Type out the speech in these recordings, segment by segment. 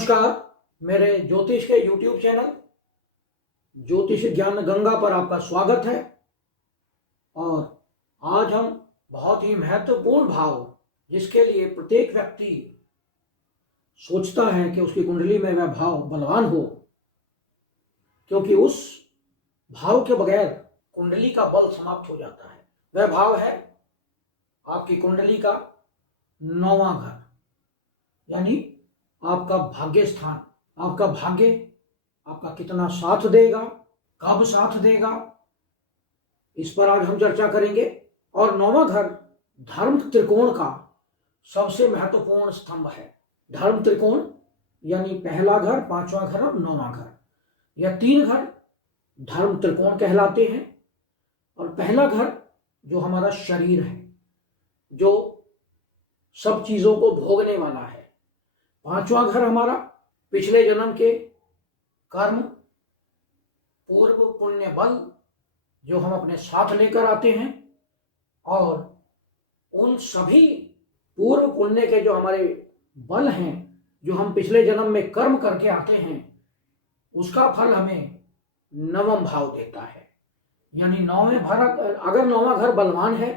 नमस्कार। मेरे ज्योतिष के YouTube चैनल ज्योतिष ज्ञान गंगा पर आपका स्वागत है। और आज हम बहुत ही महत्वपूर्ण भाव, जिसके लिए प्रत्येक व्यक्ति सोचता है कि उसकी कुंडली में वह भाव बलवान हो, क्योंकि उस भाव के बगैर कुंडली का बल समाप्त हो जाता है। वह भाव है आपकी कुंडली का 9वां घर, यानी आपका भाग्य स्थान। आपका भाग्य आपका कितना साथ देगा, कब साथ देगा, इस पर आज हम चर्चा करेंगे। और 9वां घर धर्म त्रिकोण का सबसे महत्वपूर्ण स्तंभ है। धर्म त्रिकोण यानी पहला घर, 5वां घर और 9वां घर, यह 3 घर धर्म त्रिकोण कहलाते हैं। और पहला घर जो हमारा शरीर है, जो सब चीजों को भोगने वाला है। 5वां घर हमारा पिछले जन्म के कर्म, पूर्व पुण्य बल जो हम अपने साथ लेकर आते हैं, और उन सभी पूर्व पुण्य के जो हमारे बल हैं, जो हम पिछले जन्म में कर्म करके आते हैं, उसका फल हमें 9वां भाव देता है। यानी 9वें घर, अगर 9वां घर बलवान है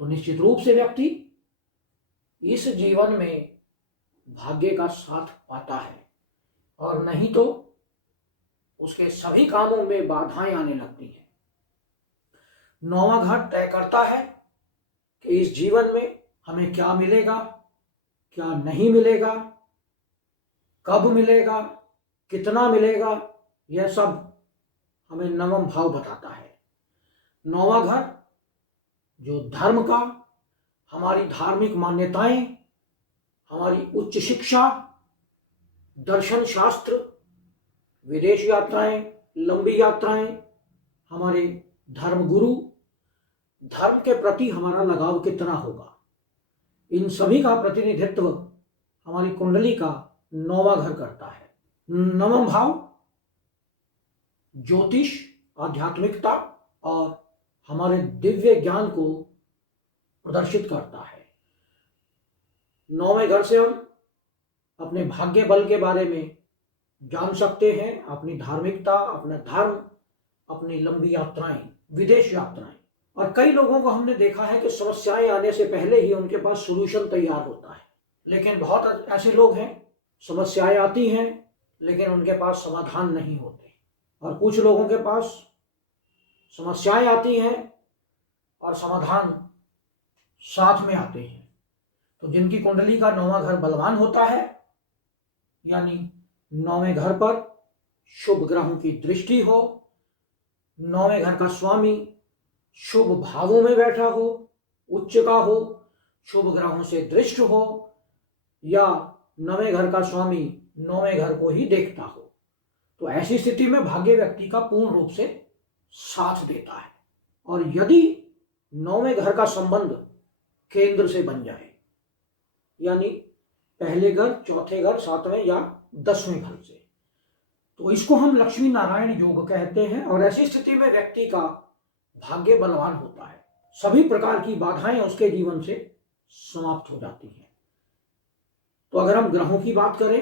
तो निश्चित रूप से व्यक्ति इस जीवन में भाग्य का साथ पाता है, और नहीं तो उसके सभी कामों में बाधाएं आने लगती हैं। 9वां घर तय करता है कि इस जीवन में हमें क्या मिलेगा, क्या नहीं मिलेगा, कब मिलेगा, कितना मिलेगा, यह सब हमें 9वां भाव बताता है। 9वां घर जो धर्म का, हमारी धार्मिक मान्यताएं, हमारी उच्च शिक्षा, दर्शन शास्त्र, विदेश यात्राएं, लंबी यात्राएं, हमारे धर्म गुरु, धर्म के प्रति हमारा लगाव कितना होगा, इन सभी का प्रतिनिधित्व हमारी कुंडली का 9वां घर करता है। 9वां भाव ज्योतिष, आध्यात्मिकता और हमारे दिव्य ज्ञान को प्रदर्शित करता है। 9वें घर से हम अपने भाग्य बल के बारे में जान सकते हैं, अपनी धार्मिकता, अपना धर्म, अपनी लंबी यात्राएं, विदेश यात्राएं। और कई लोगों को हमने देखा है कि समस्याएं आने से पहले ही उनके पास सॉल्यूशन तैयार होता है। लेकिन बहुत ऐसे लोग हैं, समस्याएं आती हैं लेकिन उनके पास समाधान नहीं होते। और कुछ लोगों के पास समस्याएं आती हैं और समाधान साथ में आते हैं। तो जिनकी कुंडली का 9वां घर बलवान होता है, यानी 9वें घर पर शुभ ग्रहों की दृष्टि हो, 9वें घर का स्वामी शुभ भावों में बैठा हो, उच्च का हो, शुभ ग्रहों से दृष्ट हो, या 9वें घर का स्वामी 9वें घर को ही देखता हो, तो ऐसी स्थिति में भाग्य व्यक्ति का पूर्ण रूप से साथ देता है। और यदि 9वें घर का संबंध केंद्र से बन जाए, यानी पहले घर, चौथे घर, 7वें या 10वें घर से, तो इसको हम लक्ष्मी नारायण योग कहते हैं। और ऐसी स्थिति में व्यक्ति का भाग्य बलवान होता है, सभी प्रकार की बाधाएं उसके जीवन से समाप्त हो जाती हैं। तो अगर हम ग्रहों की बात करें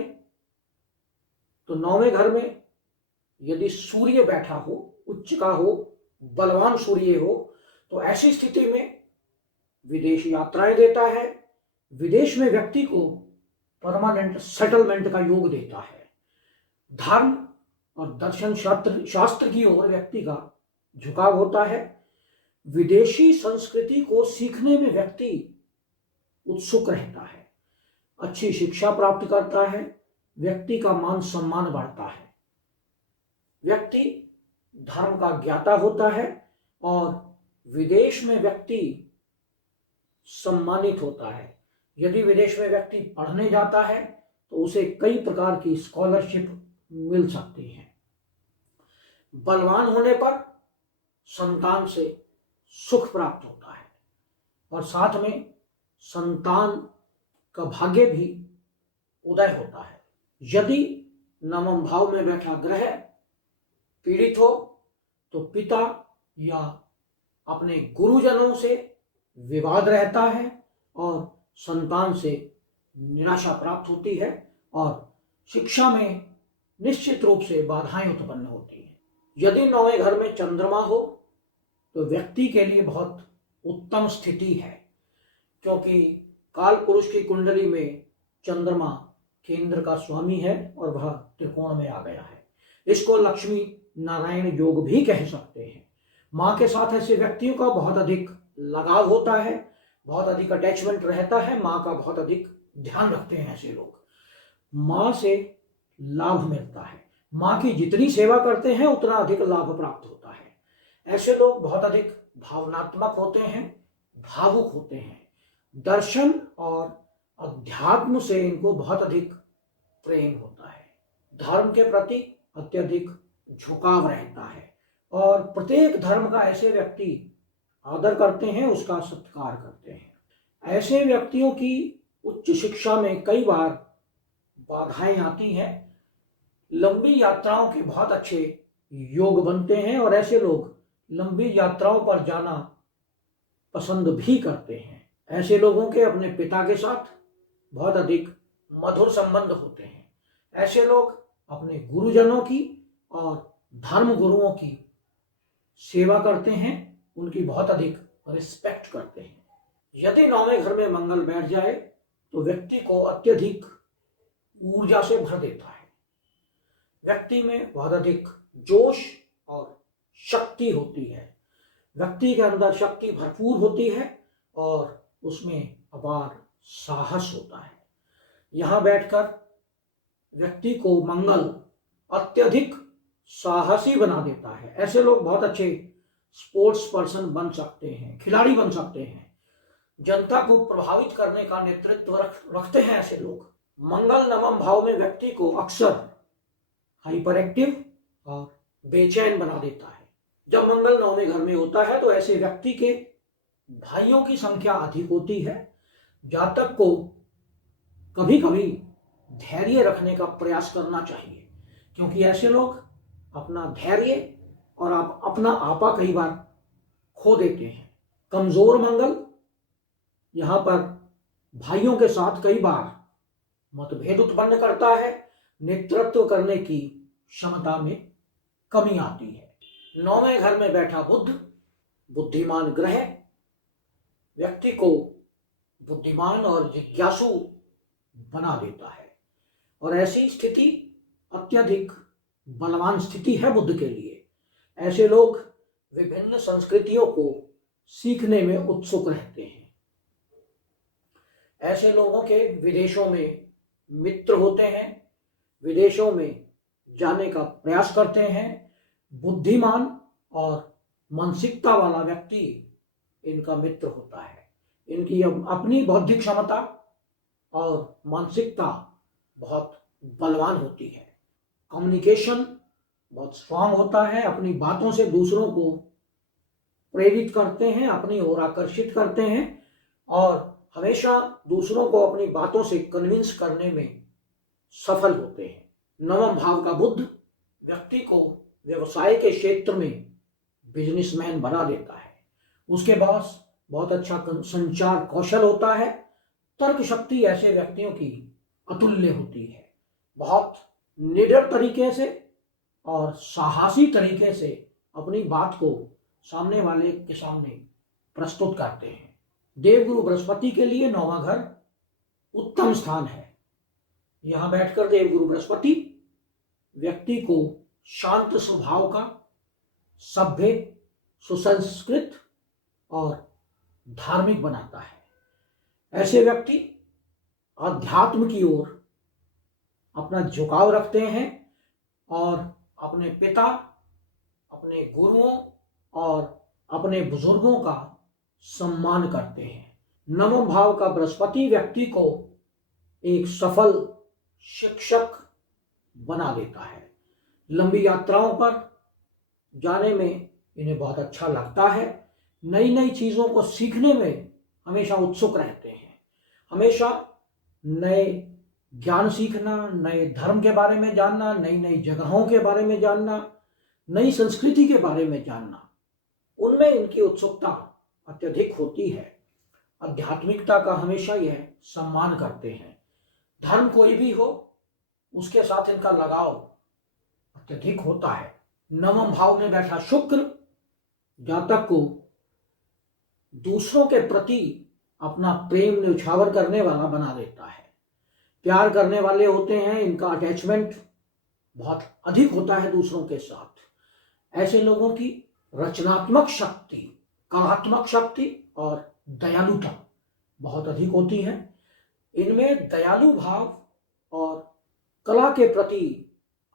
तो 9वें घर में यदि सूर्य बैठा हो, उच्च का हो, बलवान सूर्य हो, तो ऐसी स्थिति में विदेश यात्राएं देता है, विदेश में व्यक्ति को परमानेंट सेटलमेंट का योग देता है। धर्म और दर्शन शास्त्र की ओर व्यक्ति का झुकाव होता है। विदेशी संस्कृति को सीखने में व्यक्ति उत्सुक रहता है, अच्छी शिक्षा प्राप्त करता है, व्यक्ति का मान सम्मान बढ़ता है, व्यक्ति धर्म का ज्ञाता होता है, और विदेश में व्यक्ति सम्मानित होता है। यदि विदेश में व्यक्ति पढ़ने जाता है तो उसे कई प्रकार की स्कॉलरशिप मिल सकती है। बलवान होने पर संतान से सुख प्राप्त होता है, और साथ में संतान का भाग्य भी उदय होता है। यदि 9वें भाव में बैठा ग्रह पीड़ित हो तो पिता या अपने गुरुजनों से विवाद रहता है, और संतान से निराशा प्राप्त होती है, और शिक्षा में निश्चित रूप से बाधाएं उत्पन्न होती हैं। यदि 9वें घर में चंद्रमा हो तो व्यक्ति के लिए बहुत उत्तम स्थिति है, क्योंकि काल पुरुष की कुंडली में चंद्रमा केंद्र का स्वामी है और वह त्रिकोण में आ गया है। इसको लक्ष्मी नारायण योग भी कह सकते हैं। माँ के साथ ऐसे व्यक्तियों का बहुत अधिक लगाव होता है, बहुत अधिक अटैचमेंट रहता है, माँ का बहुत अधिक ध्यान रखते हैं ऐसे लोग। माँ से लाभ मिलता है, माँ की जितनी सेवा करते हैं उतना अधिक लाभ प्राप्त होता है। ऐसे लोग बहुत अधिक भावनात्मक होते हैं, भावुक होते हैं। दर्शन और अध्यात्म से इनको बहुत अधिक प्रेम होता है। धर्म के प्रति अत्यधिक झुकाव रहता है और प्रत्येक धर्म का ऐसे व्यक्ति आदर करते हैं, उसका सत्कार करते हैं। ऐसे व्यक्तियों की उच्च शिक्षा में कई बार बाधाएं आती हैं। लंबी यात्राओं के बहुत अच्छे योग बनते हैं और ऐसे लोग लंबी यात्राओं पर जाना पसंद भी करते हैं। ऐसे लोगों के अपने पिता के साथ बहुत अधिक मधुर संबंध होते हैं। ऐसे लोग अपने गुरुजनों की और धर्म गुरुओं की सेवा करते हैं, उनकी बहुत अधिक रिस्पेक्ट करते हैं। यदि 9वें घर में मंगल बैठ जाए तो व्यक्ति को अत्यधिक ऊर्जा से भर देता है। व्यक्ति में बहुत अधिक जोश और शक्ति होती है। व्यक्ति के अंदर शक्ति भरपूर होती है और उसमें अपार साहस होता है। यहाँ बैठकर व्यक्ति को मंगल अत्यधिक साहसी बना देता है। ऐसे लोग बहुत अच्छे स्पोर्ट्स पर्सन बन सकते हैं, खिलाड़ी बन सकते हैं। जनता को प्रभावित करने का नेतृत्व रखते हैं ऐसे लोग। मंगल 9वें भाव में व्यक्ति को अक्सर हाइपर एक्टिव और बेचैन बना देता है। जब मंगल 9वें घर में होता है तो ऐसे व्यक्ति के भाइयों की संख्या अधिक होती है। जातक को कभी कभी धैर्य रखने का प्रयास करना चाहिए, क्योंकि ऐसे लोग अपना धैर्य और अपना आपा कई बार खो देते हैं। कमजोर मंगल यहाँ पर भाइयों के साथ कई बार मतभेद उत्पन्न करता है। नेतृत्व करने की क्षमता में कमी आती है। 9वें घर में बैठा बुध बुद्धिमान ग्रह व्यक्ति को बुद्धिमान और जिज्ञासु बना देता है और ऐसी स्थिति अत्यधिक बलवान स्थिति है बुध के लिए। ऐसे लोग विभिन्न संस्कृतियों को सीखने में उत्सुक रहते हैं। ऐसे लोगों के विदेशों में मित्र होते हैं, विदेशों में जाने का प्रयास करते हैं। बुद्धिमान और मानसिकता वाला व्यक्ति इनका मित्र होता है। इनकी अपनी बौद्धिक क्षमता और मानसिकता बहुत बलवान होती है। कम्युनिकेशन बहुत स्ट्रांग होता है। अपनी बातों से दूसरों को प्रेरित करते हैं, अपनी ओर आकर्षित करते हैं और हमेशा दूसरों को अपनी बातों से कन्विंस करने में सफल होते हैं। 9वां भाव का बुध व्यक्ति को व्यवसाय के क्षेत्र में बिजनेसमैन बना देता है। उसके पास बहुत अच्छा संचार कौशल होता है। तर्क शक्ति ऐसे व्यक्तियों की अतुल्य होती है। बहुत निडर तरीके से और साहसी तरीके से अपनी बात को सामने वाले के सामने प्रस्तुत करते हैं। देवगुरु बृहस्पति के लिए 9वां घर उत्तम स्थान है। यहां बैठकर देवगुरु बृहस्पति व्यक्ति को शांत स्वभाव का, सभ्य, सुसंस्कृत और धार्मिक बनाता है। ऐसे व्यक्ति अध्यात्म की ओर अपना झुकाव रखते हैं और अपने पिता, अपने गुरुओं और अपने बुजुर्गों का सम्मान करते हैं। 9वें भाव का बृहस्पति व्यक्ति को एक सफल शिक्षक बना देता है। लंबी यात्राओं पर जाने में इन्हें बहुत अच्छा लगता है। नई नई चीजों को सीखने में हमेशा उत्सुक रहते हैं। हमेशा नए ज्ञान सीखना, नए धर्म के बारे में जानना, नई नई जगहों के बारे में जानना, नई संस्कृति के बारे में जानना, उनमें इनकी उत्सुकता अत्यधिक होती है। आध्यात्मिकता का हमेशा यह सम्मान करते हैं। धर्म कोई भी हो, उसके साथ इनका लगाव अत्यधिक होता है। नवम भाव में बैठा शुक्र जातक को दूसरों के प्रति अपना प्रेम न्यौछावर करने वाला बना देता है। प्यार करने वाले होते हैं, इनका अटैचमेंट बहुत अधिक होता है दूसरों के साथ। ऐसे लोगों की रचनात्मक शक्ति, कलात्मक शक्ति और दयालुता बहुत अधिक होती है। इनमें दयालु भाव और कला के प्रति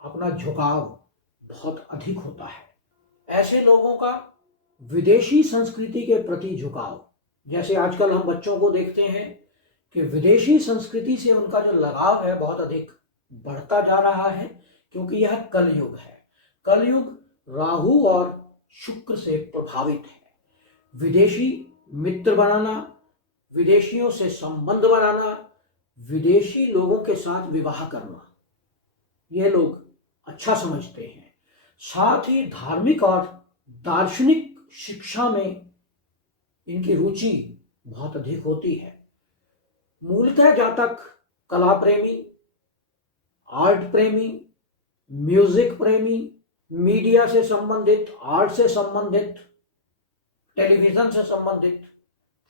अपना झुकाव बहुत अधिक होता है। ऐसे लोगों का विदेशी संस्कृति के प्रति झुकाव, जैसे आजकल हम बच्चों को देखते हैं कि विदेशी संस्कृति से उनका जो लगाव है बहुत अधिक बढ़ता जा रहा है, क्योंकि यह कलयुग है। कलयुग राहु और शुक्र से प्रभावित है। विदेशी मित्र बनाना, विदेशियों से संबंध बनाना, विदेशी लोगों के साथ विवाह करना, ये लोग अच्छा समझते हैं। साथ ही धार्मिक और दार्शनिक शिक्षा में इनकी रुचि बहुत अधिक होती है। मूलतः जातक कला प्रेमी, आर्ट प्रेमी, म्यूजिक प्रेमी, मीडिया से संबंधित, आर्ट से संबंधित, टेलीविजन से संबंधित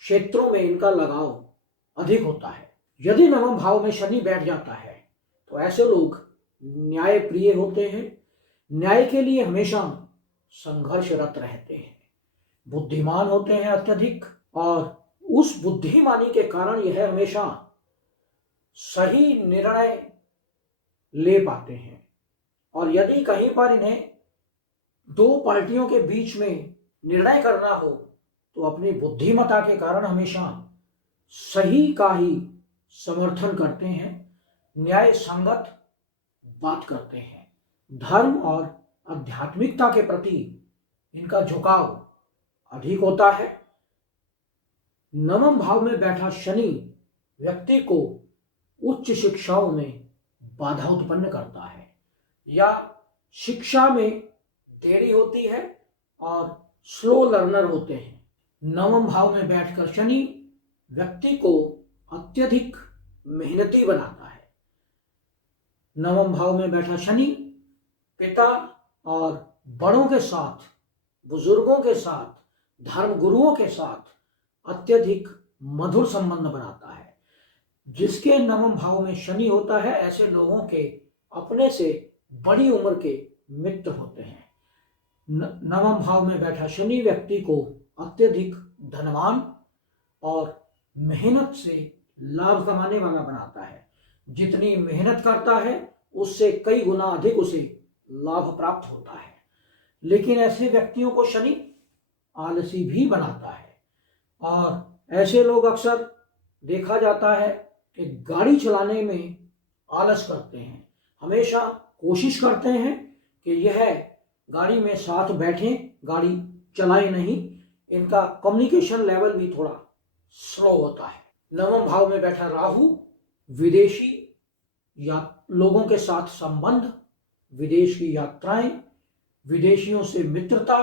क्षेत्रों में इनका लगाव अधिक होता है। यदि नवम भाव में शनि बैठ जाता है तो ऐसे लोग न्याय प्रिय होते हैं, न्याय के लिए हमेशा संघर्षरत रहते हैं, बुद्धिमान होते हैं अत्यधिक, और उस बुद्धिमानी के कारण यह हमेशा सही निर्णय ले पाते हैं। और यदि कहीं पर इन्हें दो पार्टियों के बीच में निर्णय करना हो तो अपनी बुद्धिमत्ता के कारण हमेशा सही का ही समर्थन करते हैं, न्याय संगत बात करते हैं। धर्म और आध्यात्मिकता के प्रति इनका झुकाव अधिक होता है। नवम भाव में बैठा शनि व्यक्ति को उच्च शिक्षाओं में बाधा उत्पन्न करता है, या शिक्षा में देरी होती है और स्लो लर्नर होते हैं। नवम भाव में बैठकर शनि व्यक्ति को अत्यधिक मेहनती बनाता है। नवम भाव में बैठा शनि पिता और बड़ों के साथ, बुजुर्गों के साथ, धर्म गुरुओं के साथ अत्यधिक मधुर संबंध बनाता है। जिसके नवम भाव में शनि होता है, ऐसे लोगों के अपने से बड़ी उम्र के मित्र होते हैं। नवम भाव में बैठा शनि व्यक्ति को अत्यधिक धनवान और मेहनत से लाभ कमाने वाला बनाता है। जितनी मेहनत करता है उससे कई गुना अधिक उसे लाभ प्राप्त होता है। लेकिन ऐसे व्यक्तियों को शनि आलसी भी बनाता है, और ऐसे लोग अक्सर देखा जाता है कि गाड़ी चलाने में आलस करते हैं, हमेशा कोशिश करते हैं कि यह गाड़ी में साथ बैठें, गाड़ी चलाएं नहीं। इनका कम्युनिकेशन लेवल भी थोड़ा स्लो होता है। नवम भाव में बैठा राहु विदेशी या लोगों के साथ संबंध, विदेश की यात्राएं, विदेशियों से मित्रता,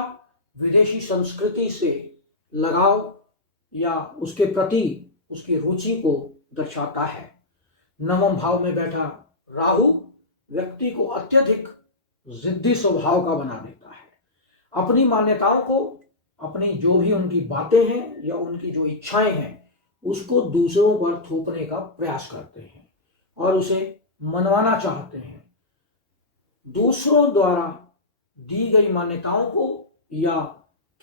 विदेशी संस्कृति से लगाव या उसके प्रति उसकी रुचि को दर्शाता है। नवम भाव में बैठा राहु व्यक्ति को अत्यधिक जिद्दी स्वभाव का बना देता है। अपनी मान्यताओं को, अपनी जो भी उनकी बातें हैं या उनकी जो इच्छाएं हैं, उसको दूसरों पर थोपने का प्रयास करते हैं और उसे मनवाना चाहते हैं। दूसरों द्वारा दी गई मान्यताओं को या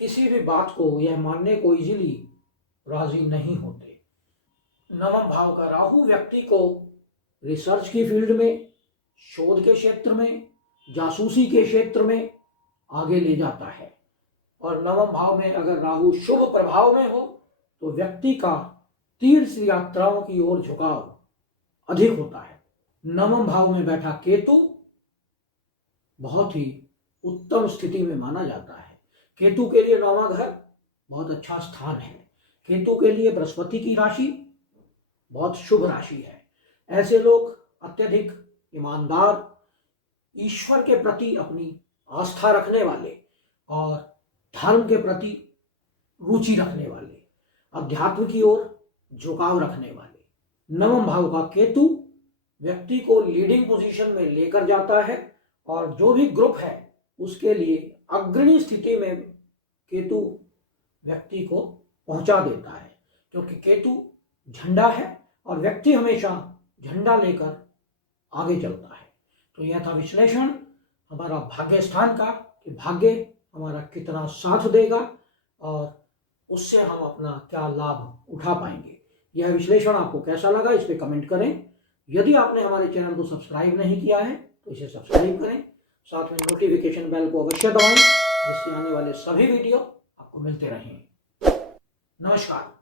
किसी भी बात को यह मानने को इजीली राजी नहीं होते। नवम भाव का राहु व्यक्ति को रिसर्च की फील्ड में, शोध के क्षेत्र में, जासूसी के क्षेत्र में आगे ले जाता है। और नवम भाव में अगर राहु शुभ प्रभाव में हो तो व्यक्ति का तीर्थ यात्राओं की ओर झुकाव अधिक होता है। नवम भाव में बैठा केतु बहुत ही उत्तम स्थिति में माना जाता है। केतु के लिए नौवां घर बहुत अच्छा स्थान है। केतु के लिए बृहस्पति की राशि बहुत शुभ राशि है। ऐसे लोग अत्यधिक ईमानदार, ईश्वर के प्रति अपनी आस्था रखने वाले और धर्म के प्रति रुचि रखने वाले, अध्यात्म की ओर झुकाव रखने वाले। नवम भाव का केतु व्यक्ति को लीडिंग पोजीशन में लेकर जाता है और जो भी ग्रुप है उसके लिए अग्रणी स्थिति में केतु व्यक्ति को पहुंचा देता है, क्योंकि केतु झंडा है और व्यक्ति हमेशा झंडा लेकर आगे चलता है। तो यह था विश्लेषण हमारा भाग्य स्थान का कि भाग्य हमारा कितना साथ देगा और उससे हम अपना क्या लाभ उठा पाएंगे। यह विश्लेषण आपको कैसा लगा इस पे कमेंट करें। यदि आपने हमारे चैनल को सब्सक्राइब नहीं किया है तो इसे सब्सक्राइब करें, साथ में नोटिफिकेशन बेल को अवश्य दबाएं जिससे आने वाले सभी वीडियो आपको मिलते रहें। नमस्कार।